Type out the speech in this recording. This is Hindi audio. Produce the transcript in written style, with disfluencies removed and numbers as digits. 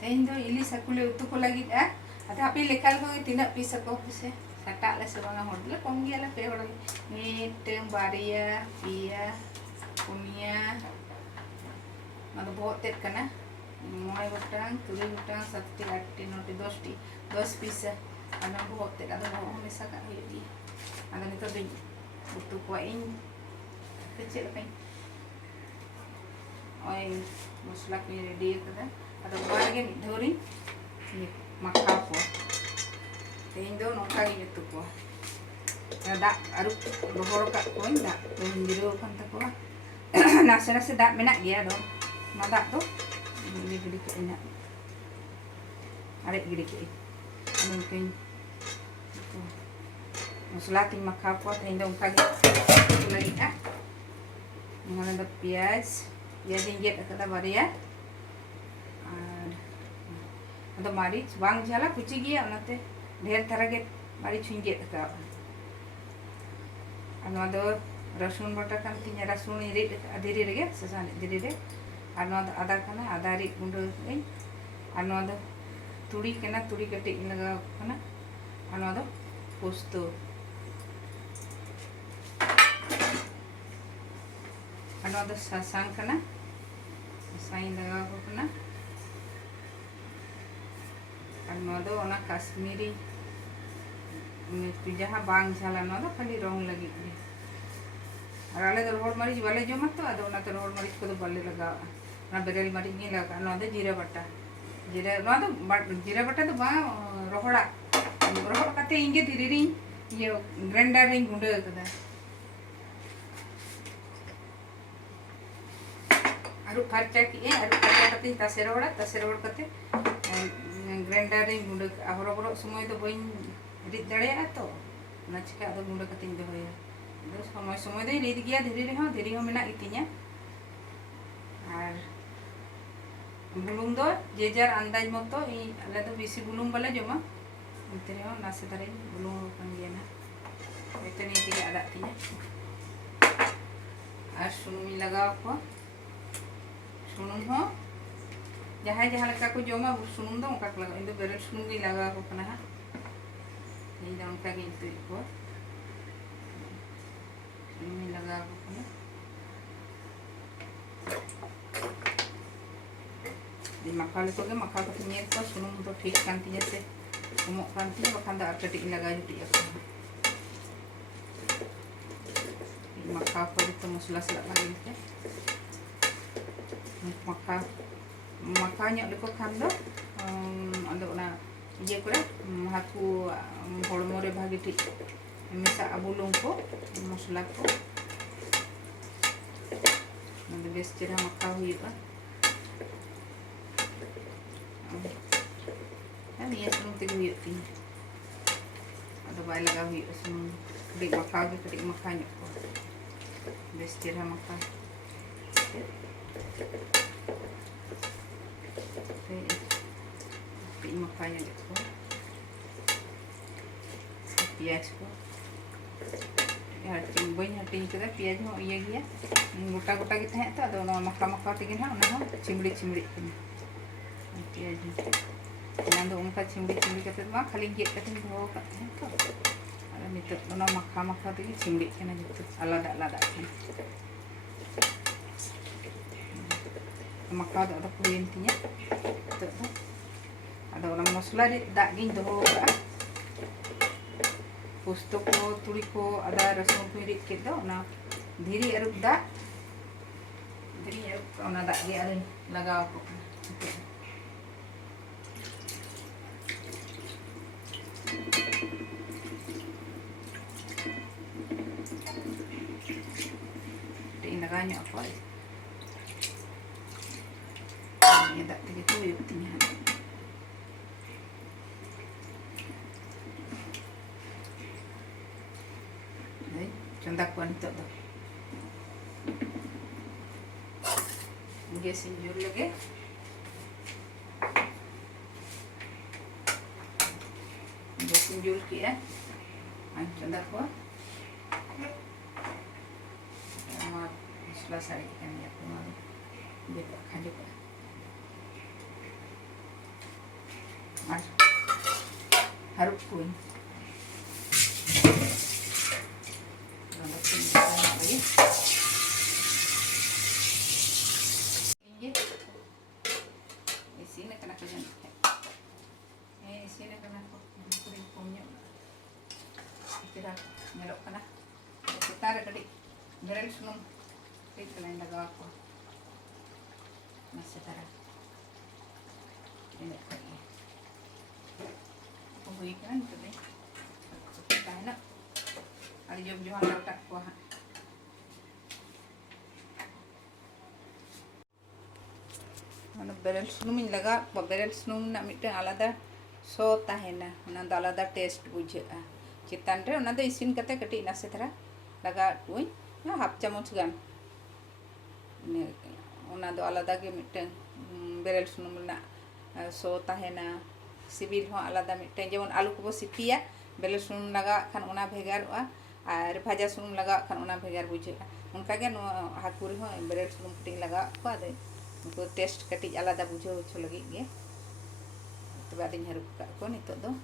तेहन दो इलिस हाकु ले उतु को लगी आते हापी लेखा को तीना पीस को से साटा ले से बांगा होड़ ले कम गया ले पे होड़ मीटeng बारिया पिया पुनिया माने बहुत तेट कना मोय गोटांग तुरी गोटांग सातटी आठटी नौटी 10 पीस आना बहुत तेट आदो हमेशा का हुई आदो नितो दिन उतु को इन पेचे लकाई ओय मसला को रेडी कदा आदो बारगे धोरी मक्का को तेहन दो नोका गे उतु को दा aru rohor ka ko da hindiro kan ta ko nase nase da menak gea do na da do ini gede ke enak arek gede ke mungkin masala ting makha ko tehin do ka lagi mana ada piaz injek kada bari ya ada maric bang jala kuci gea onate ढेर तरह के maric injek ka ano रसुन बटा kan tinya रसुन irit adiri rege sasane diri re ano ada kana ada ri gundo in ano turi kena turi kete laga kana ano posto ano sasang kana sain laga ko kana ano ona kashmiri पिजाहा बांग झाला ना तो खाली रंग लगी और आले तो रोड मरीच वाले जो मत तो आदो ना तो रोड मरीच को तो बल्ले लगा ना बेरेल मरीच नहीं लगा ना तो जीरा बट्टा तो बा रोहड़ा रोहड़ कते इंगे धीरे री ये ग्राइंडर री गुंडे कदा आरु खर्चा की आरु खर्चा कते तसे रोड कते ग्राइंडर री गुंडे ahoro boro समय तो बइन रीत दड़े तो ना चिका आदो गुंडे कते दोया समय दो रीत गया धीरे हो मेना इतिया और बुलुंग दो जे जार अंदाज मतो आले तो बेसी बुलुंग बाले जमा उनते हो नासे दारे बुलुंग कान गया ना इतनी तिगे आदा तिया और सुनुम लगाव को सुनुम हो जहाँ जहाँ लगा को जमा सुनुम दो उनका लगा इन दो बेरल सुनुम गी लगा को कना ये दा उनका गी तो को सुनुम लगा को कना di makal itu ke makal ketinggian ko sunung to ठीक kantinya se umok kantinya bakan da arketik ilaga itu ya di makal ko itu musla sila lagi ke makanya liko kando ando na iya ko haku hormore bhagi ठीक misa abulung ko musla ko nanti bes cira makal huyuka ini ya sunung tiga huyuk ini ada bayi laga huyuk sunung kedik makal ke kedik makanya ko bes cira makal kedik makanya ko piaz ko ya cimbay hatin kita piaz mo iya gya goटा gitu है तो ada makal tigin ha ona cimbri ini piaz yang do उनका चिमड़ी कते मा खाली गेट कते दो कते तो अरे नित ओना मक्का ती चिमड़ी केना जतो आलादा मक्का दो कुइन तिnya तो ada ओना मसला रे दाग गिन दो का पोस्तो को तुड़ी को आदा रसुन को रीत के दो ओना धीरे अरुप दा ओना दाग गे आदि लगाव को banyak apa ini tak begitu yuknya contoh kuan itu tuh gas injur lagi gas injur kia contoh kuan selesai kan ya kemarin gitu kan juga और harup kuing isinya kena kujan isinya kena kuring punya kira melok kena kita kadi berel sunum itu lain laga aku masih tara ini aku berikan itu deh kita enak ada jom-joman letak kuah mana berel sunum ini laga berel sunum nak mitten alada so tahena mana alada taste bujaa चितान रे उना दो इसिन कते कटी नासे थरा लगा उई हाफ चामच गान उना दो आलादा के मिटन बेरेल सुनुम ना सो ताहेना सिबिल हो आलादा मिटन जेमन आलू को सिपिया बेरेल सुनुम लगा खान उना भेगारवा और भाजा सुनुम लगा खान उना भेगार बुझे उनका के हाकुरी हो बेरेल सुनुम कटी लगा को दे उनको टेस्ट कटी आलादा बुझो छ लगी गे तो बाद इन हरुप का को नितो दो